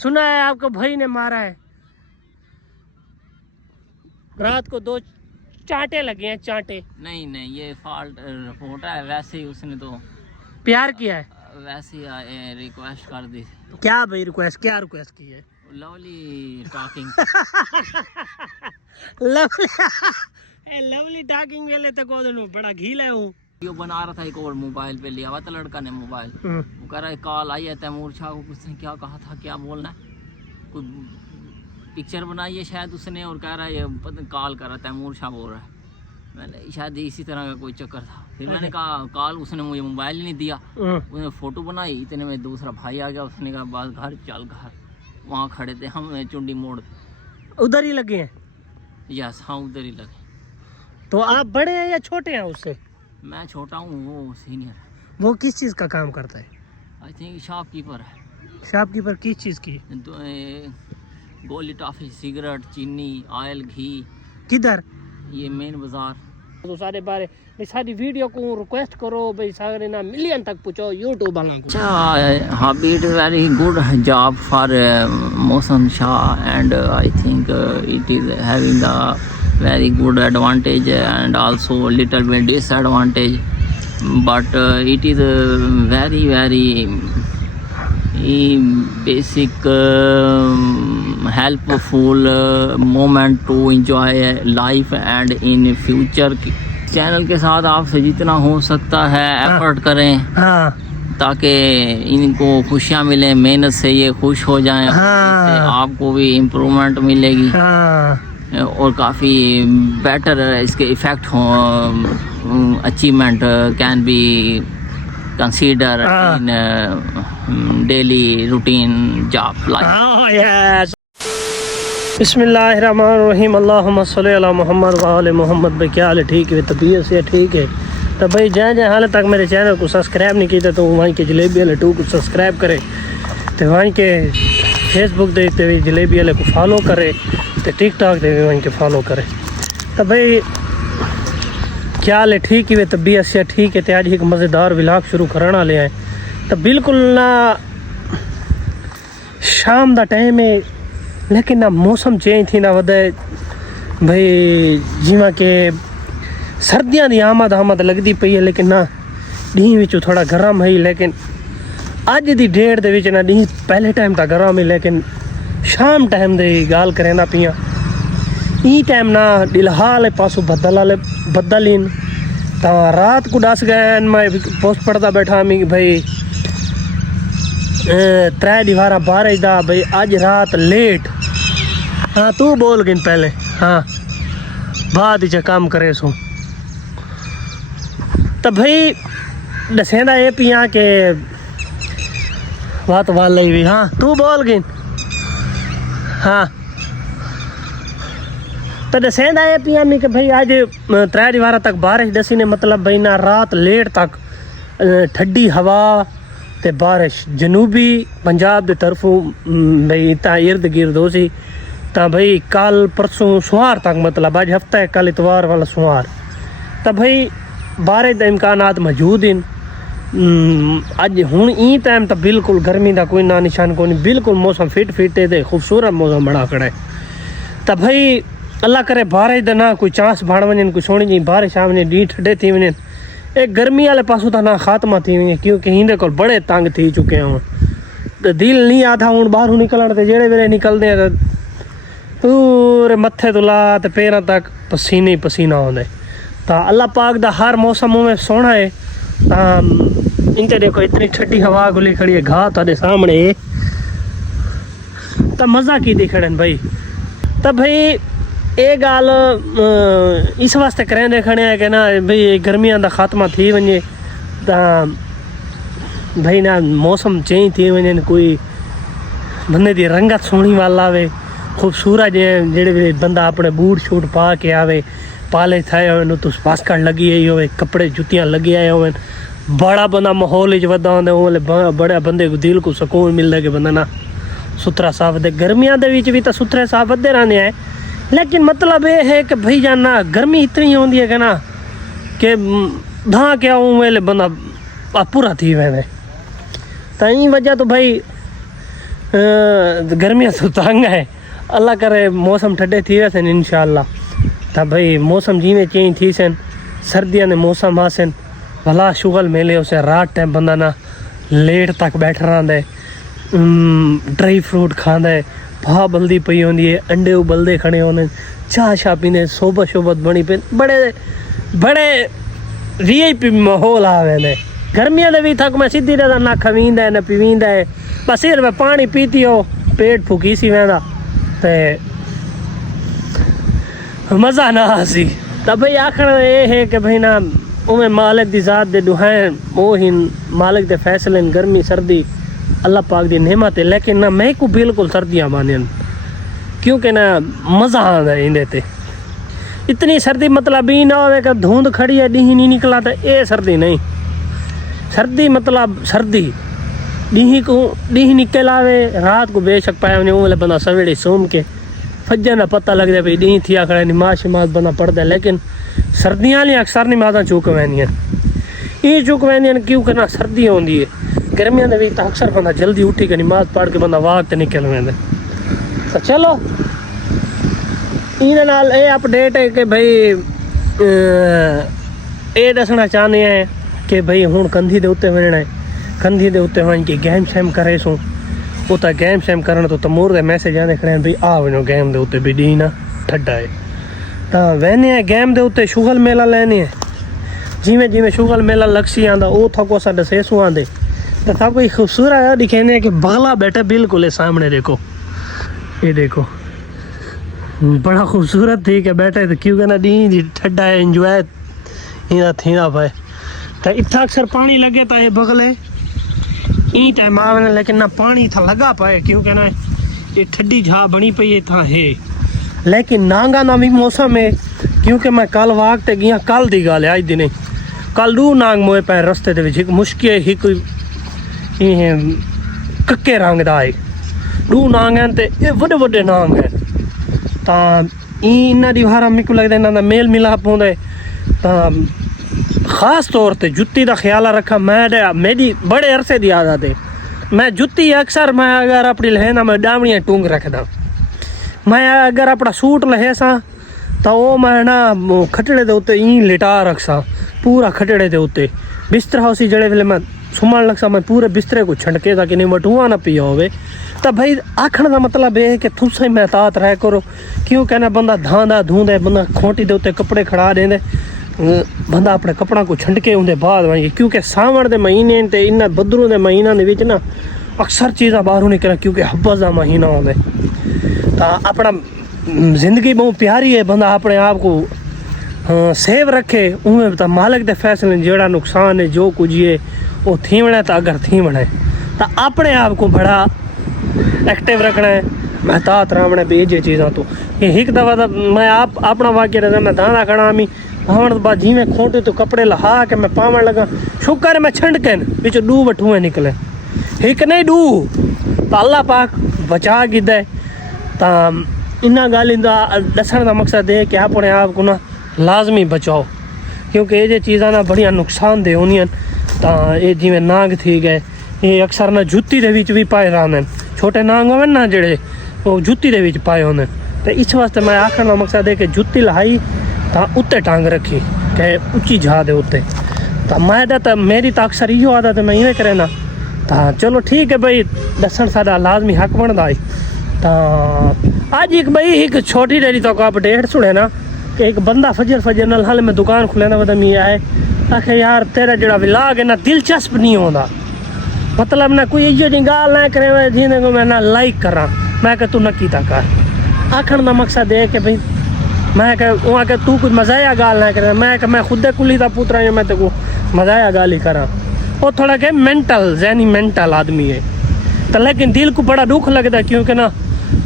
सुना है आपको भाई ने मारा है, रात को 2 चांटे लगे हैं, चांटे। नहीं नहीं, ये फॉल्ट रिपोर्ट है, वैसे ही उसने तो प्यार किया है, वैसे ही रिक्वेस्ट कर दी। क्या भाई रिक्वेस्ट, क्या रिक्वेस्ट की है? Lovely talking. लवली टॉकिंग वेले तक बड़ा घील है वो। वीडियो बना रहा था एक और मोबाइल पे लिया हुआ था लड़का ने मोबाइल, वो कह रहा है कॉल आई है तैमूर शाह को, उसने क्या कहा था, क्या बोलना है, कोई पिक्चर बनाई है शायद उसने, और कह रहा है ये कॉल कर रहा है तैमूर शाह बोल रहा है। मैंने शायद इसी तरह का कोई चक्कर था। फिर मैंने कहा कॉल, उसने मुझे मोबाइल ही नहीं दिया, उसने फ़ोटो बनाई, इतने में दूसरा भाई आ गया, उसने कहा बस घर चल, घर वहाँ खड़े थे हम चुंडी मोड़, उधर ही लगे हैं। यस हाँ, उधर ही लगे। तो आप बड़े हैं या छोटे हैं उससे? मैं छोटा हूँ, वो सीनियर है। वो किस चीज़ का काम करता है? आई थिंक शॉपकीपर है। शॉपकीपर किस चीज़ की? गोली टॉफी, सिगरेट, चीनी, ऑयल, घी। किधर? ये मेन बाजार। तो सारे बारे सारी वीडियो को रिक्वेस्ट करो भाई, सारे ना मिलियन तक पहुंचो यूट्यूब वालों को। अच्छा, hobby it very good job for Mausam Shah, and I think it is having a very good advantage and also little bit disadvantage, but it is a very basic helpful moment to enjoy life and in future। Channel के साथ आपसे जितना हो सकता है effort करें, हाँ, ताकि इनको खुशियाँ मिलें, मेहनत से ये खुश हो जाएं, हाँ, आपको भी इम्प्रूवमेंट मिलेगी, हाँ, और काफ़ी बेटर इसके इफ़ेक्ट हो, achievement can be consider in daily routine job life. बिस्मिल्लाहिर्रहमानिर्रहीम, अल्लाहुम्मा सल्ली अला मुहम्मद व आले मोहम्मद। भाई क्या हाल है? ठीक है, तबीयत से ठीक है? तो भाई जहाँ हाल तक मेरे चैनल को सब्सक्राइब नहीं किया तो वहीं के जलेबी वाले 2 को सब्सक्राइब करे, तो वहीं के फेसबुक देखते हुए जलेबी वाले को फॉलो करे, तो टिकटॉक दे वहीं के फॉलो करे। तो भाई क्या हाल है? ठीक ही वे तबीयत से ठीक है? तो आज एक मज़ेदार व्लॉग शुरू करने वाले हैं। तो बिल्कुल ना शाम का टाइम है, लेकिन ना मौसम चेंज थी ना वधे भाई, जिवें कि सर्दियां दी आमद लगती पई है, लेकिन ना डी विचों थोड़ा गर्म है, लेकिन अज दी डेट दे विच ना डी पहले टाइम तो गर्म है, लेकिन शाम टाइम दी गाल करें ना पियाँ ई टाइम ना दिलहाल पासों बदल इन। तो रात को दस गए मैं पोस्ट पढ़ता बैठा मी भाई 3 दीवार बारिश दा भाई अज रात लेट। हाँ तू बोल गिन पहले, हाँ बाद च काम करे सो। तो भाई दसेंदा ये पियाँ के बात वाल ली भी। हाँ तू बोल गिन। हाँ तो दसेंदा ये पियाँ मी कि भाई अज 3 दीवार तक बारिश दसी ने, मतलब भाई ना रात लेट तक ठंडी हवा ते बारिश जनूबी पंजाब के तरफों भाई इतना इर्द गिर्द हो सी। तो भाई कल परसों सुहार तक, मतलब अज हफ्ता है, कल इतवार वाला सुहार। तो भाई बारिश के इम्कानात मौजूद हैं। अज हुण ई टाइम तो बिल्कुल गर्मी का कोई ना निशान को नहीं, बिल्कुल मौसम फिट है तो खूबसूरत मौसम बड़ा खड़ा है। तो भाई अल्लाह करे बारिश का ना कोई चांस बण वजन, कोई सोहनी जी बारिश आ वजन, डी ठंडे थी वजन, एक गर्मी वाले पासों तो ना खात्मा थी वजन, क्योंकि हिंदे को बड़े तंग थी चुके हैं। तो दिल नहीं आता हूँ बाहर निकलने, तो जेड़े वेले निकलते हैं तो पूरे मत्थे तो ला तो पैरों तक पसीने ही पसीना होंगे। तो अल्लाह पाक दा हर मौसम में सोहना है। इनते देखो इतनी ठंडी हवा गुली खड़ी है, घाह तुहाडे सामने, तो मज़ा की दिखड़न भाई। तो भाई ये गाल इस वास्ते करें देखने है कि ना भाई गर्मियां का खात्मा थी वजे, तो भाई ना मौसम चेंज थी वजन, कोई बंदे की रंगत सोहनी वाल आवे, खूबसूरत जेड़े बंदा अपने बूट शूट पा के आवे, पाले थाए हो तो बास्कट लगी आई हो, कपड़े जुतियाँ लगे आए हो, बड़ा बंदा माहौल वदा होंगे, बड़े बंदे को दिल को सुकून मिलता कि बंदा ना सुथरा साफ दे। गर्मियां दे भी तो सुथरे साफ वधे रहने हैं, लेकिन मतलब ये है कि भाई जाना गर्मी इतनी होती है कि ना कि धा क्या वेले बंदा पूरा थी वह। तो यही वजह तो भाई गर्मियाँ तो तंग है, अल्लाह करे मौसम ठंडे थी वैसे इंशाअल्लाह। तो भाई मौसम जीने चेंज थी सन, सर्दियाँ ने मौसम आसन भला शुगल मेले उसे रात टाइम बंदा ना लेट तक बैठ रहा है, ड्राई फ्रूट खांदा है, भाह बल्दी पई होंदी है, अंडे उबलदे खड़े होने, चाह शाह पीने, सोबत शोबत बनी पे, बड़े बड़े वीआईपी माहौल आ वेंदे। गर्मियां दे भी थक मैं सीधी रहता ना खवींदा है ना पीवींदा है, बस सिर्फ पानी पीती हो पेट फूकी सी वेंदा ते मज़ा ना आसी। तो भाई आखिर ये है कि भाई ना उमें मालिक दी ज़ात दे दुहाएं वो ही मालिक दे फैसले गर्मी सर्दी अल्लाह पाक दी नेमत है। लेकिन ना मैं को बिल्कुल सर्दियाँ मानन क्योंकि ना मज़ा आता है इंदे ते। इतनी सर्दी मतलब ही ना हो कि धुंध खड़ी है डी नहीं निकला तो ये सर्दी नहीं। सर्दी मतलब सर्दी डी निकल आवे रात को बेशक पाया नहीं वो बंदा सवेरे सोम के फज्जर ना पता लग जाए भाई डी थी आखड़ा नमाज शमाज बंदा पढ़ता है। लेकिन सर्दियाँ वाली अक्सर नमाज़ा चूक वैनियां ये चूक वैनियां क्योंकि ना सर्दी होंदी है। गर्मियां दे विच अक्सर बंदा जल्दी उठी के नमाज पढ़ के बंदा वक्त निकल वेंदा। तो चलो इहदे नाल ये अपडेट है कि भाई ये दसना चाहते हैं कि भाई हुण कंधी दे उत्ते वणना है, कंधी दे उत्ते वण के गेम शैम करे सो उता गेम शैम करन तो तमूर दे मैसेज आने खड़े भाई आ वणो गेम दे उत्ते भी डी ना ठड्डा है। तो वहने हैं गेम दे उत्ते शुगल मेला लेने हैं, जिमें जिमें शुगल मेला लक्सी आंदा वो थको सा दसेसू आंदे तो था कोई खूबसूरत दिखेने कि बाला बैठा बिल्कुल सामने देखो, ये देखो बड़ा खूबसूरत थी कि बैठे तो क्योंकि ना डी ठंडा है इंजॉय इना थी ना भाई। तो इतना अक्सर पानी लगे तो ये बगले ई टाइम आवे लेकिन ना पानी था लगा पाए क्योंकि ना ये ठंडी झा बनी पई है था है। लेकिन नांगा ना भी मौसम है क्योंकि मैं कल वाक ते गया कल दी गल है आज दिन कल दू नांग मोए पे रस्ते दे विच एक मुश्किल ही कोई कक्के रंग दा है दू नांग हैं ते ये बड़े बड़े नांग हैं। तो इन्ना दी हारा मिको लगदा इन्हां दा मेल मिलाप होंदा है। तो खास तौर पे जुत्ती का ख्याल रखा मैं मेरी बड़े अरसे की आदत है मैं जुत्ती अक्सर मैं अगर अपनी लहे ना मैं डामणियाँ टूंग रखदा। मैं अगर अपना सूट लहे सा तो वो मैं ना खटड़े के उत्ते ई लिटा रख सा पूरा खटड़े के उत्ते बिस्तरा उसी जड़े वेले मैं सुमन लग सा मैं पूरे बिस्तरे को छंडके ताकि नहीं मटुआ ना पिया होवे। तो भाई आखण का मतलब ये है कि तुसा ही महतात रह करो क्योंकि ना बंदा धांदा धूंदे बंदा खोटी के उत्ते कपड़े खड़ा देंदे बंदा अपने कपड़ा को छंडके उनके बाद वही क्योंकि सावण के महीने ते इन बदरू के महीनों के विच ना अक्सर चीज़ा बाहरों निकल क्योंकि हब्बस का महीना होवे। तो अपना जिंदगी बहुत प्यारी है बंदा अपने आप को सेव रखे उमें तो मालिक के फैसले जोड़ा नुकसान है जो कुछ है वो थीवना तो अगर थीवना है तो अपने आप को बड़ा एक्टिव रखना है महतात रहना भी ये चीज़ा तो ये एक दफ़ा मैं आप अपना वाक्य रहा मैं दाना खड़ा मी पावन बाद जिमें खोटे तो कपड़े लहा के मैं पावन लगा शुक्र मैं छंडके बिच डू वठूए निकले एक नहीं डू तो अल्लाह पाक बचा गिदे। तो इन्ना गल दसन का मकसद है कि अपने आप को ना लाजमी बचाओ क्योंकि ये चीज़ा ना बड़िया नुकसान दे होनियां। तो ये जिमें नाग थी गए ये अक्सर ना जुत्ती दे विच भी पाए रहने छोटे नाग होवे ना जेड़े वो जुत्ती दे विच पाए होने। तो इस वास्ते मैं आखने का मकसद है कि जुत्ती लहाई तो उत्ते टांग रखी के उच्ची जा दे उत्ते। तो मैं तो मेरी तो अक्सर इो आदत है मैं इवें करे ना। तो चलो ठीक है भाई दसन साडा लाजमी हक बनता है। तो अज एक भाई एक छोटी डेरी तो अपडेट सुने ना कि एक बंदा फजर नाल हाल में दुकान खुले ना बता मी आए आखे यार तेरा जड़ा विलाग है ना दिलचस्प नहीं होता मतलब ना कोई इो जी गाल ना करे जिन्हें को मैं ना लाइक करा मैं तू न कीता कर आखण का मकसद है कि भाई मैं वहाँ के तू कुछ मज़ाया गाल ना करे मैं खुद कुली का पुत्र हूँ मैं तेको मज़ाया गाल ही करा वो थोड़ा के मेंटल जैनी मेंटल आदमी है। तो लेकिन दिल को बड़ा दुख लगता क्योंकि ना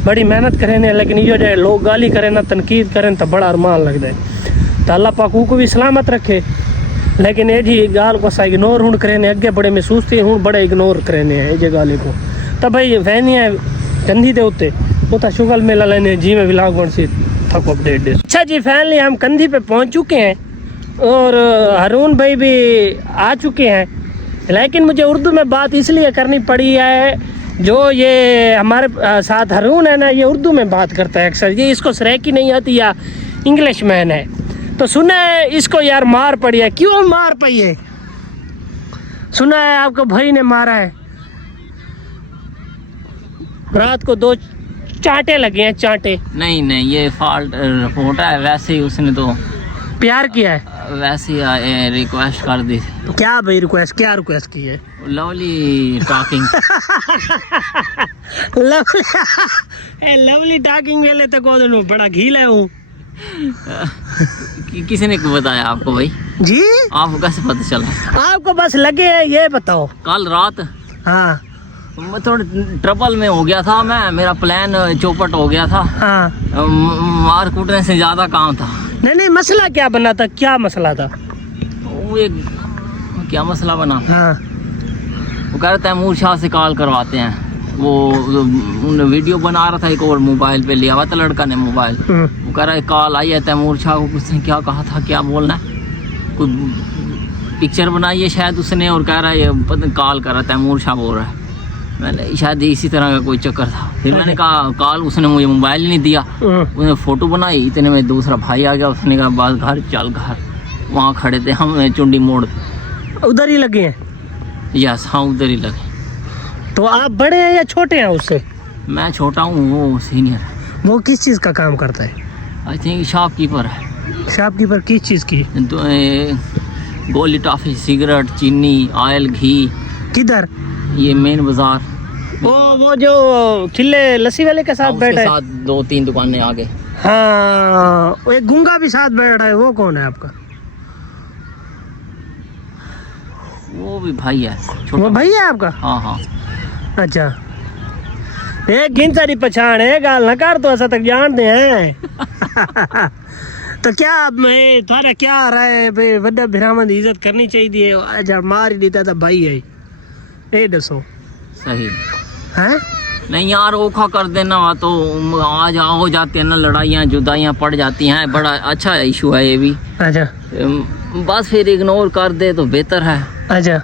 बड़ी मेहनत करें ने लेकिन यो जो लोग गाली करें ना तनकीद करें तो बड़ा अरमान लगता है। तो अल्लाह पाक को भी सलामत रखे लेकिन ये जी गाल को सा इग्नोर हूँ करें अगे बड़े महसूस थे हूँ बड़े इग्नोर करें ये गाली को। तो भाई वहनी है कंधी के उत्ते वो तो शुगल मेला लेने जी में विलाग बन सी थको अपडेट दे। अच्छा जी फाइनली हम कंधी पे पहुंच चुके हैं और हारून भाई भी आ चुके हैं। लेकिन मुझे उर्दू में बात इसलिए करनी पड़ी है जो ये हमारे साथ हरून है ना, ये उर्दू में बात करता है अक्सर, ये इसको सराइकी नहीं आती या इंग्लिश मैन है, तो सुना है इसको यार मार पड़ी है। क्यों मार पड़ी है? सुना है आपको भाई ने मारा है, रात को 2 चांटे लगे हैं, चांटे। नहीं नहीं, ये फॉल्ट रिपोर्ट है, वैसे ही उसने तो प्यार किया है, वैसे ही रिक्वेस्ट कर दी थी। क्या भाई रिक्वेस्ट, क्या रिक्वेस्ट की है? Lovely talking. लवली टॉकिंग वेले तो को बड़ा घील है हूँ। किसी ने बताया आपको भाई? जी आपको कैसे पता चला? आपको बस लगे है, ये बताओ। कल रात हाँ मैं थोड़े ट्रबल में हो गया था, मैं मेरा प्लान चौपट हो गया था। हाँ, मार कूटने से ज्यादा काम था। नहीं मसला क्या बना था? क्या मसला था? वो एक क्या मसला बना? हाँ वो कह रहे तैमूर शाह से कॉल करवाते हैं। वो उन वीडियो बना रहा था, एक और मोबाइल पे लिया हुआ था लड़का ने मोबाइल। वो कह रहा है कॉल आई है तैमूर शाह को, उसने क्या कहा था, क्या बोलना है, कोई पिक्चर बनाई है शायद उसने, और कह रहा है पता कॉल कर रहा है तैमूर शाह बोल रहा है। मैंने शायद इसी तरह का कोई चक्कर था। फिर मैंने कहा कॉल, उसने मुझे मोबाइल ही नहीं दिया, उसने फ़ोटो बनाई। इतने में दूसरा भाई आ गया, उसने कहा बस घर चल, घर वहाँ खड़े थे हम चुंडी मोड़, उधर ही लगे हैं। यस हाँ, उधर ही लगे। तो आप बड़े हैं या छोटे हैं उससे? मैं छोटा हूँ, वो सीनियर है। वो किस चीज़ का काम करता है? आई थिंक शॉपकीपर है। शॉपकीपर किस चीज़ की? गोली टॉफी, सिगरेट, चीनी, ऑयल, घी। किधर? ये मेन बाजार। वो जो खिले लस्सी वाले के साथ बैठा है? 2-3 दुकानें आगे। हाँ, वो एक गुंगा भी साथ बैठा है, वो कौन है आपका? वो भी भाई है, वो भाई है आपका? हाँ हाँ। अच्छा, एक गिनसारी पछाण है, गाल ना कर तो ऐसा तक जानते हैं। तो क्या मैं थारा क्या आ रहा है भाई? वड्डा भिरावां दी इज्जत करनी चाहिए। आज मार ही देता था भाई है, ये दसो सही हैं? नहीं यार, ओखा कर देना तो आज हो जाते हैं ना, लड़ाइयाँ जुदाइयाँ पड़ जाती हैं। बड़ा अच्छा इशू है ये भी। अच्छा, बस फिर इग्नोर कर दे तो बेहतर है। अच्छा,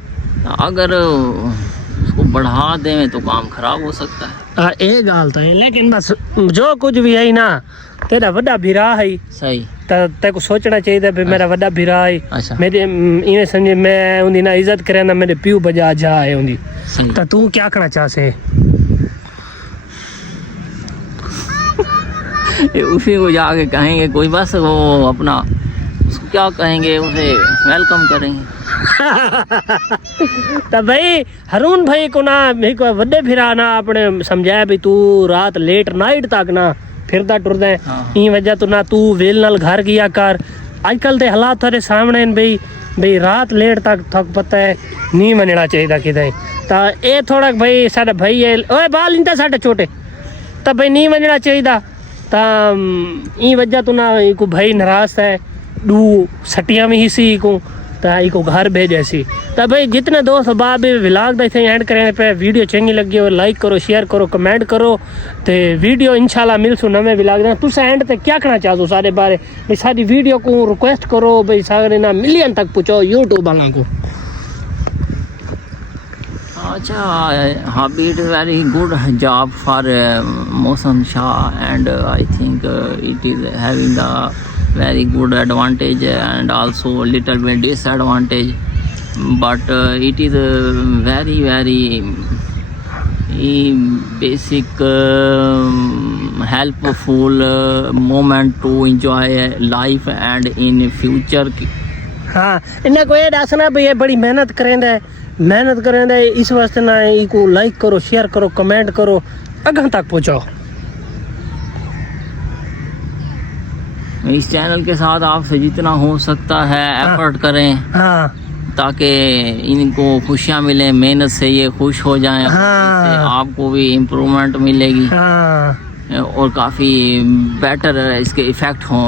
अगर उसको बढ़ा दें तो काम खराब हो सकता है। ये गाल तो है, लेकिन बस जो कुछ भी है ना, तेरा वड्डा भिरा है, सही तेको सोचना चाहिए भी मेरा वड्डा भिरा है। अच्छा, मेरे इन्हें समझे मैं उनकी ना इज्जत करे ना, मेरे प्यू बजा जा है उनकी। सही। तो तू क्या करना चाहते है? उसी को जाके कहेंगे कोई, बस वो अपना उसको क्या कहेंगे, उसे वेलकम करेंगे। तो भाई हरून भाई को ना मेरे को वड्डे फिरा ना आपने समझाया भी तू रात लेट नाइट तक ना फिरदा टुरदा है। हाँ। ई वजह तो ना तू वेल नाल घर गया कर। आजकल के हालात थारे सामने भाई, भाई रात लेट तक थक पता है नहीं मनना चाहिए किधर। तो ये थोड़ा भाई साडा भाई है, ओए बाल इंता साडे छोटे, तो भाई नहीं मनना चाहिए। तो ई वजह तो ना इको भाई नाराज है, डू सटिया में ही सी को तो घर भेजे सी। तो भाई जितने दोस्त बाब व्लॉग देखे एंड करने पे वीडियो चंगी लगी हो, लाइक करो, शेयर करो, कमेंट करो। तो वीडियो इंशाल्लाह मिलसू नवे व्लॉग ना। तुस एंड तक क्या कहना चाहो सारे बारे भाई? सारी वीडियो को रिक्वेस्ट करो भाई, सारे ना मिलियन तक पहुँचाओ यूट्यूब वाला को। अच्छा, hobby it is very good job for Mosam Shah, and I think it is having a very good advantage and also little bit disadvantage, but it is a very basic helpful moment to enjoy life and in future. हाँ, इन्हें को ये दसना भाई ये बड़ी मेहनत करेंगे इस वास्ते ना इको लाइक करो, शेयर करो, कमेंट करो, अगन तक पहुँचाओ। इस चैनल के साथ आपसे जितना हो सकता है एफर्ट करें। हाँ, ताकि इनको खुशियाँ मिले, मेहनत से ये खुश हो जाएं। हाँ। इससे आपको भी इम्प्रूवमेंट मिलेगी। हाँ, और काफ़ी बेटर इसके इफ़ेक्ट हो,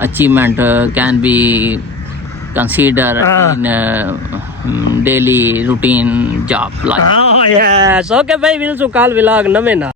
achievement can be consider in daily routine job life. हाँ, यस, ओके भाई, विल सु काल व्लॉग नवे ना।